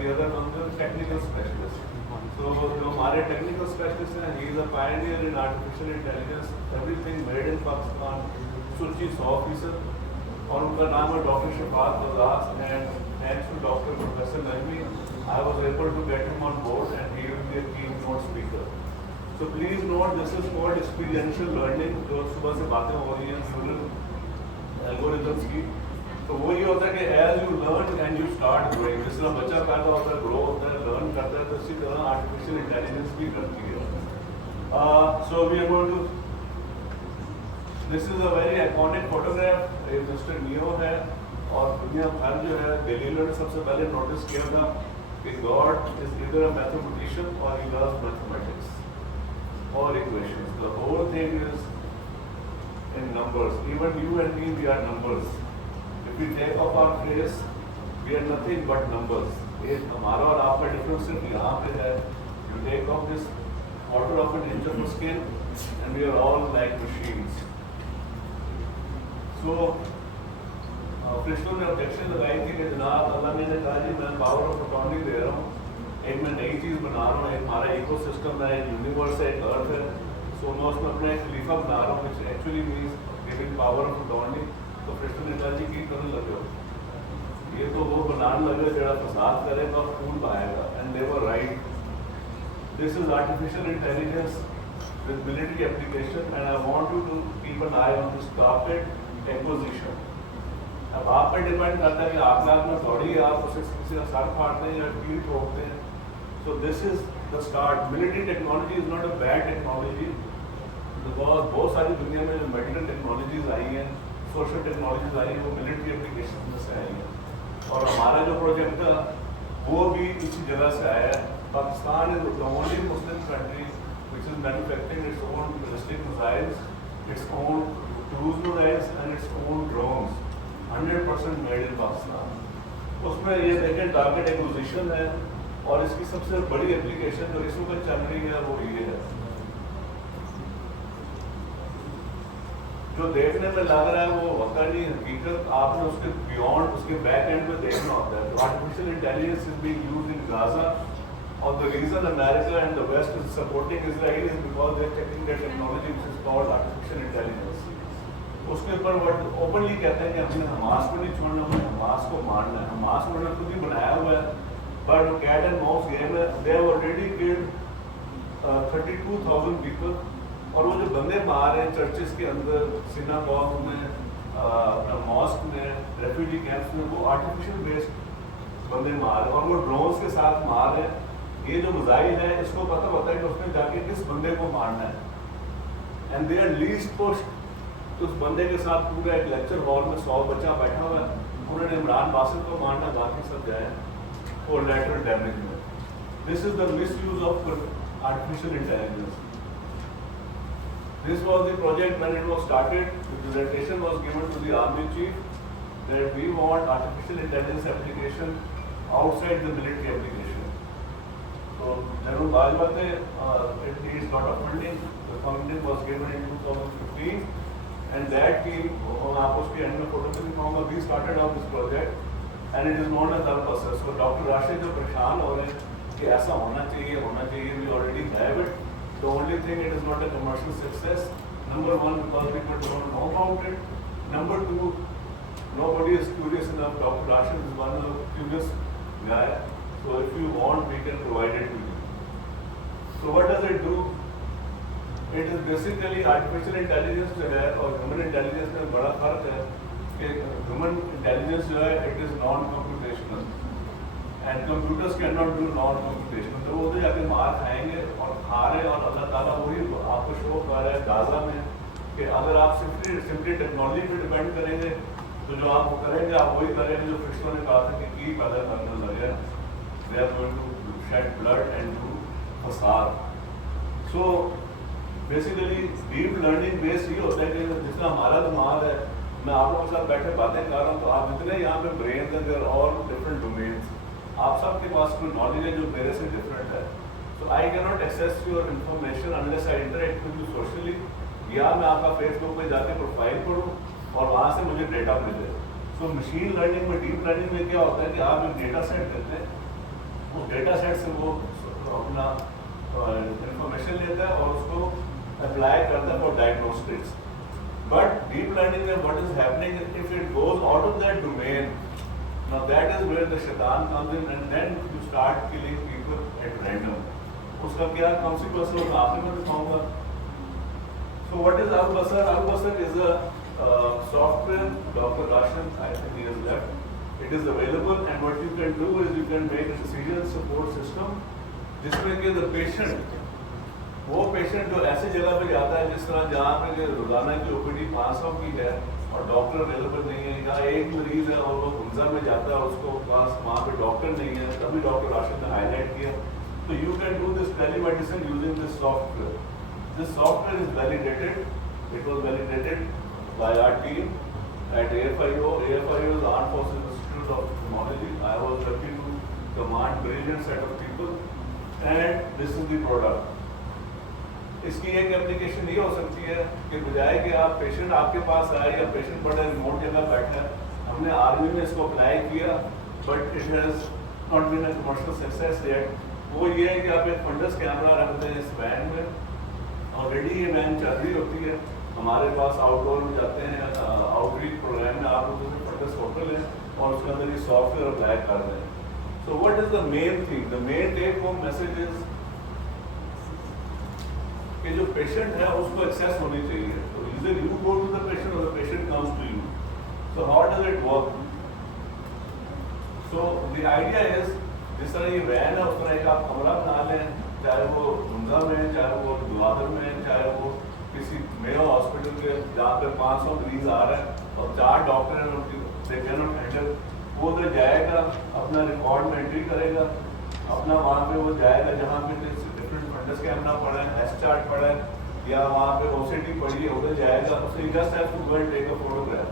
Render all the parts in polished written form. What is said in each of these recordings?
and the other one is technical specialist. So जो हमारे technical specialist हैं, he is a pioneer in artificial intelligence, everything made in Pakistan, सुची 100%. और उनका नाम है doctor Shafat Bajaj, and thanks to Dr. Professor Nahmi, I was able to get him on board and he will be a keynote speaker. So please note, this is called experiential learning, जो सुबह से बातें हो रही हैं न्यूरल एल्गोरिथम्स की. तो वो ये होता है कि as you learn and you start growing, जिस तरह बच्चा पैदा होता है, ग्रो होता है, लर्न करता है, तो इसी तरह आर्टिफिशियल इंटेलिजेंस भी करती है. So we are going to, this is a very iconic photograph. ये मिस्टर नियो है और दुनिया भर जो है, गैलीलियो ने सबसे पहले नोटिस किया था कि God is either a mathematician or he loves mathematics or equations. The whole thing is in numbers. Even you and me, we are numbers. If we take off our face, we are nothing but numbers. एक हमारा और आपका difference सिर्फ यहाँ पे है. You take off this quarter of an inch of skin, and we are all like machines. So, Krishna ने objection लगाई थी कि जनाब अल्लाह ने कहा जी मैं पावर ऑफ अटॉर्नी दे रहा हूँ, एक मैं नई चीज़ बना रहा हूँ, एक हमारा इकोसिस्टम है, एक यूनिवर्स है, एक अर्थ है, सो मैं उसमें अपना एक खलीफा बना रहा हूँ, which actually means giving power of attorney. तो कृष्ण ने कहा जी की करने लगे हो, ये तो वो बनाने लगे जरा फसाद करेगा, खून बहाएगा. And they were right. This is artificial intelligence with military application, and I want you to keep an eye on this carpet acquisition. अब आप पर डिपेंड करता है कि आपने अपना दौड़ी आप उसे किसी का सर फाड़ते हैं या पीठ ठोकते हैं. So this is the start. Military technology is not a bad technology, because बहुत सारी दुनिया में जो मेडिकल टेक्नोलॉजीज आई हैं, सोशल टेक्नोलॉजीज आई हैं, वो मिलिट्री एप्लीकेशन में से आई हैं. और हमारा जो प्रोजेक्ट था वो भी इसी जगह से आया है. Pakistan is the only Muslim country which is manufacturing its own ballistic missiles, its own cruise missiles and its own drones, 100% made in Pakistan. उसमें ये देखें टारगेट एक्विजिशन है, और इसकी सबसे बड़ी एप्लीकेशन जो इस वक्त चल रही है वो ये है. जो देखने में लग रहा है वो वक़्त नहीं, हकीकत आपने उसके बियॉन्ड, उसके बैक एंड में देखना होता है. Artificial intelligence is being used in Gaza. Or the reason America and the West is supporting Israel is because they are checking their technology which is called artificial intelligence. उसके ऊपर word openly कहते हैं कि हमने Hamas को नहीं छोड़ना, हमने हमास को मारना है. हमास उन्होंने खुद ही बनाया हुआ है, but cat and mouse game है. They have already killed 32,000 people. और वो जो बंदे मार रहे हैं चर्चेस के अंदर, सिनागॉग में, मॉस्क में, रेफ्यूजी कैंप्स में, वो आर्टिफिशियल बेस्ड बंदे मार रहे हैं, और वो ड्रोन्स के साथ मार रहे हैं. ये जो मिसाइल है इसको पता होता है कि उसने जाके किस बंदे को मारना है, and they are least pushed. तो उस बंदे के साथ पूरा एक लेक्चर हॉल में 100 बच्चा बैठा हुआ है, उन्होंने इमरान बासित को मारना, बाकी सब जाए कोलैटरल डैमेज में. This is the misuse of artificial intelligence. This was the project when it was started. The presentation was given to the army chief that we want artificial intelligence application outside the military application. So General Bajwa it needs lot of funding. The funding was given in 2015, and that team, आप उसके end में photo में दिखाऊंगा, we started out this project, and it is known as ARPAS. So Dr. Rashid जो परेशान हो रहे हैं कि ऐसा होना चाहिए, we already have it. The only thing, it is not a commercial success. Number one, because people don't know about it. Number two, nobody is curious enough. Dr. Rashid is one of the curious guy. So if you want, we can provide it to you. So what does it do? It is basically artificial intelligence जो है और human intelligence में बड़ा फर्क है कि human intelligence जो है it is non-computational, and computers cannot do non-computational. तो वो तो जाके मार खाएंगे और खा रहे हैं, और अल्लाह ताला वही आपको शो कर रहा है गाजा में कि अगर आप सिंपली टेक्नोलॉजी पे डिपेंड करेंगे तो जो आप करेंगे आप वही करेंगे जो फिश्तों ने कहा था कि पैदा करने लगे. They are going to shed blood and do fasad. So basically deep learning based ये होता है कि जितना हमारा दिमाग है, मैं आप लोगों के साथ बैठे बातें कर रहा हूँ तो आप जितने यहाँ पे ब्रेन हैं, देयर ऑल डिफरेंट डोमेन्स. आप सबके पास कोई नॉलेज है जो मेरे से डिफरेंट है. So I cannot access your information unless I interact with you socially. या मैं आपका फेसबुक पे जाके प्रोफाइल पढ़ूँ और वहाँ से मुझे डेटा मिले. So मशीन लर्निंग में, डीप लर्निंग में क्या होता है कि आप एक डेटा सेट देते हैं डेटा सेट से वो अपना इंफॉर्मेशन लेता है और उसको अप्लाई करता है for diagnostics. But deep learning में what is happening if it goes out of that domain, now that is where the शैतान comes in and then you start killing people at random. उसका क्या consequence होगा आपको मैं दिखाऊंगा. So what is Al-Basar? Al-Basar is a software. Dr. Roshan, I think he has left. It is available, and what you can do is you can make a decision support system जिसमें कि the patient, वो patient जो ऐसी जगह पे जाता है जिस तरह जहाँ पे रोजाना की ओपीडी 500 की है और डॉक्टर अवेलेबल नहीं है, या एक मरीज है और वो गुंजा में जाता है उसको पास वहाँ पे डॉक्टर नहीं है, तभी डॉक्टर राशन ने हाईलाइट किया. तो you can do this telemedicine using this software. This software is validated. It was validated by our team at AFIO. AFIO is Armed Forces Institute of Technology. I was lucky to command brilliant set of people, and this is the product. इसकी एक application ये हो सकती है कि बजाय कि आप पेशेंट आपके पास आए या पेशेंट बड़ा रिमोट जगह बैठा है, हमने आर्मी में इसको अप्लाई किया, but it has not been a commercial success yet. वो ये है कि आप एक फंडस कैमरा रख दें इस वैन में. ऑलरेडी ये वैन चल रही होती है, हमारे पास आउटडोर में जाते हैं, आउटरीच प्रोग्राम में आप लोगों से फंडस होटल है और उसके अंदर ये सॉफ्टवेयर अप्लाई कर रहे हैं. So what is the main thing? The main take home message is कि जो पेशेंट है उसको एक्सेस होनी चाहिए. तो either you go to the patient और the patient comes to you. So how does it work? So the idea is जिस तरह ये वैन है उस तरह एक आप कमरा बना लें, चाहे वो गुंजा में, चाहे वो दुआदर में, चाहे वो किसी मेयो हॉस्पिटल के जहाँ पे 500 मरीज आ रहे हैं और 4 डॉक्टर हैं उनकी सेकंड हैंडल. वो उधर जाएगा, अपना रिकॉर्ड में एंट्री करेगा, अपना वहाँ पे वो जाएगा जहाँ पे डिफरेंट फंडस कैमरा पड़ा है, एस चार्ट पड़ा है, या वहाँ पे ओसीटी पड़ी है, उधर जाएगा. उससे just have to go and take a photograph.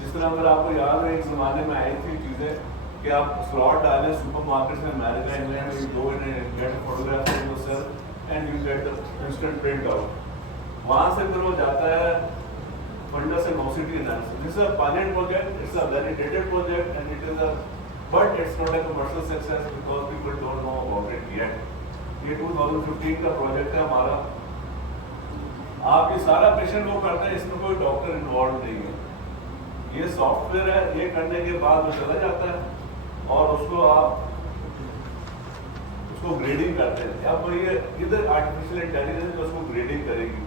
जिस तरह अगर आपको याद है एक ज़माने में आई थी चीज़ें कि आप स्लॉट डालें सुपर मार्केट में, America, England, you go and get photograph of yourself and you get the instant print out. वहाँ से फिर वो जाता है fundus and OCT analysis. This is a pilot project, it's a validated project and it is a but it's not a commercial success because people don't know about it yet. ये 2015 का project है हमारा. आप ये सारा patient वो करते हैं, इसमें कोई डॉक्टर इन्वॉल्व नहीं है. ये सॉफ्टवेयर है, ये करने के बाद वो चला जाता है और उसको आप उसको ग्रेडिंग करते हैं. अब ये इधर आर्टिफिशियल इंटेलिजेंस उसको ग्रेडिंग करेगी.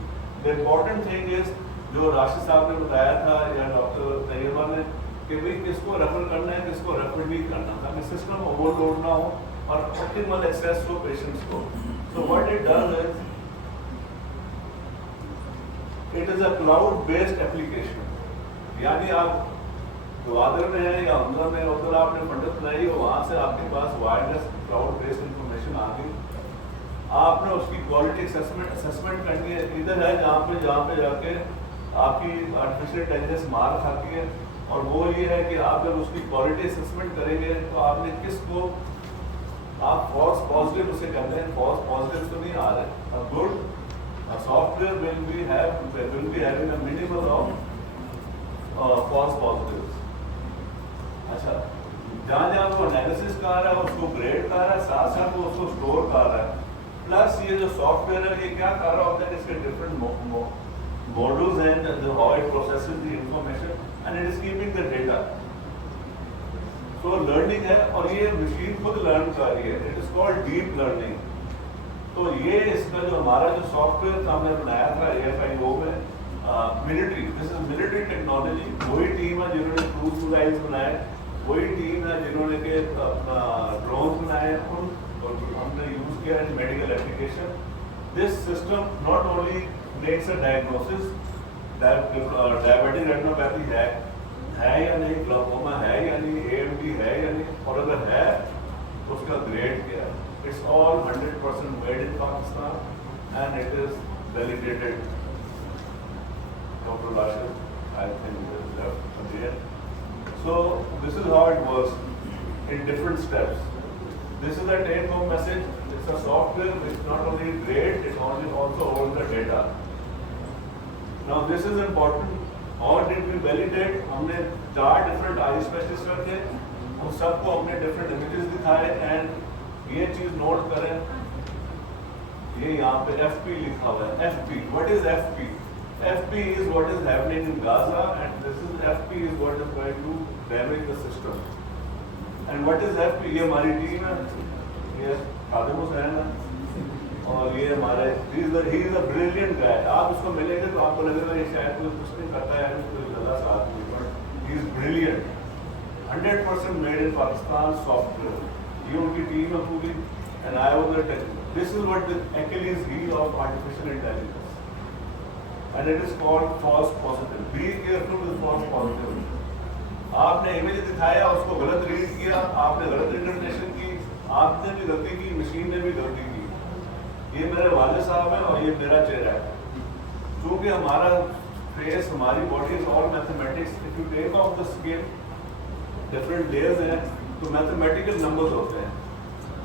द इम्पॉर्टेंट थिंग इज जो राशिद साहब ने बताया था या डॉक्टर तैयबा ने कि भाई किसको रेफर करना है, किसको रेफर नहीं करना, ताकि सिस्टम ओवरलोड ना हो और ऑप्टिमल एक्सेस हो पेशेंट्स को. So what it does is it is a cloud based application. यानी आप दुआदर में है या उमरा में, उधर आपने फंडस बनाई और वहाँ से आपके पास वायरलेस क्लाउड बेस्ड इंफॉर्मेशन आ गई. आपने उसकी क्वालिटी असेसमेंट करनी है. इधर है जहाँ पे जाके आपकी आर्टिफिशियल इंटेलिजेंस मार खाती है, और वो ये है कि आप जब उसकी क्वालिटी असेसमेंट करेंगे तो आपने किसको आप फॉल्स पॉजिटिव उसे कहते हैं. फॉल्स पॉजिटिव तो नहीं आ रहे. A good software will be having a minimum of false positives. अच्छा, जहाँ वो एनालिसिस कर रहा है उसको ग्रेड कर रहा है, साथ साथ वो उसको स्टोर कर रहा है. प्लस ये जो सॉफ्टवेयर है ये क्या कर रहा होता है, इसके डिफरेंट मॉड्यूल्स हैं जो how it processes the information and it is keeping the data. तो लर्निंग है और ये मशीन खुद लर्न कर रही है. It is called deep learning. तो ये इसका जो हमारा जो सॉफ्टवेयर हमने बनाया था AFIO में, military, this is military technology. वही टीम है जिन्होंने क्रूज मिसाइल्स बनाए, वही टीम है जिन्होंने के ड्रोन बनाए, उन हमने यूज किया इन medical application. This system not only makes a diagnosis, diabetic retinopathy है या नहीं, ग्लाकोमा है या नहीं, AMD है या नहीं, और अगर है तो उसका ग्रेड क्या है. It's all 100% made in Pakistan and it is validated. Dr. Rashid, I think again. So this is how it works in different steps. This is a take-home message. It's a software which not only grades, it also holds the data. Now this is important. How did we validate? हमने 4 different eye specialist रखे, उन सबको हमने different images दिखाए, and ये चीज note करें, ये यहाँ पे FP लिखा हुआ है। FP, what is FP? FP is what is happening in Gaza, and this is FP is what is going to damage the system. And what is FP? ये हमारी टीम है, ये खादिम हुसैन है, और ये हमारे he is a brilliant guy. आप उसको मिलेंगे तो आपको लगेगा ये शायद कोई कुछ नहीं करता है, कोई गला सा आदमी, but he is brilliant. 100% made in Pakistan software. ये उनकी टीम है पूरी, and I was the tech. This is what the Achilles heel of artificial intelligence, and it is called false positive. Be careful with false positive. आपने image दिखाया, उसको गलत read किया, आपने गलत इंटरप्रिटेशन की, आपने भी गलती की, मशीन ने भी गलती की। ये मेरे वाले साहब हैं और ये मेरा चेहरा है। क्योंकि हमारा फेस, हमारी body is all mathematics. If you take off the skin, different layers हैं, तो मैथमेटिकल नंबर्स होते हैं।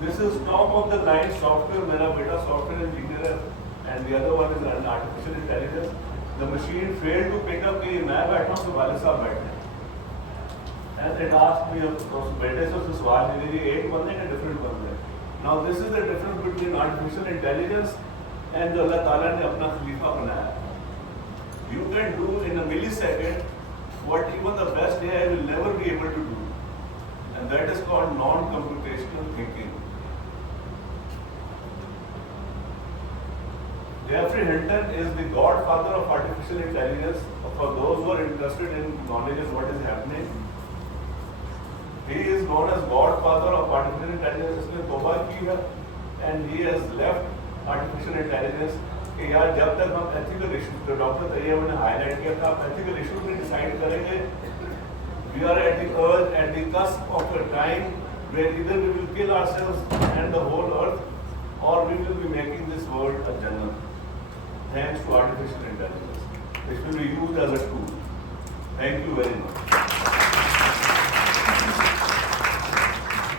This is top of the line software. मेरा बेटा सॉफ्टवेयर इंजीनियर है, and the other one is an artificial intelligence. The machine failed to pick up कि मैं बैठा हूँ तो वाले साहब बैठे हैं। एंड इट आस्क्ड मी, उस बेटे से उससे सवाल लीजिए, एक बंदे का डिफरेंट बंदे। Now this is the difference between artificial intelligence and जो अल्लाह ताला ने अपना खलीफा बनाया। You can do in a millisecond what even the best AI will never be able to do, and that is called non-computational thinking. Geoffrey Hinton is the godfather of artificial intelligence. For those who are interested in knowledge of what is happening, he is known as godfather of artificial intelligence. इसने तौबा की है, and he has left artificial intelligence कि यार जब तक हम ethical issues, जो डॉक्टर तैयब ने हाईलाइट किया था, ethical issues में डिसाइड करेंगे, we are at the cusp of a time where either we will kill ourselves and the whole earth, or we will be making this world a jannah, thanks to artificial intelligence, which will be used as a tool. Thank you very much.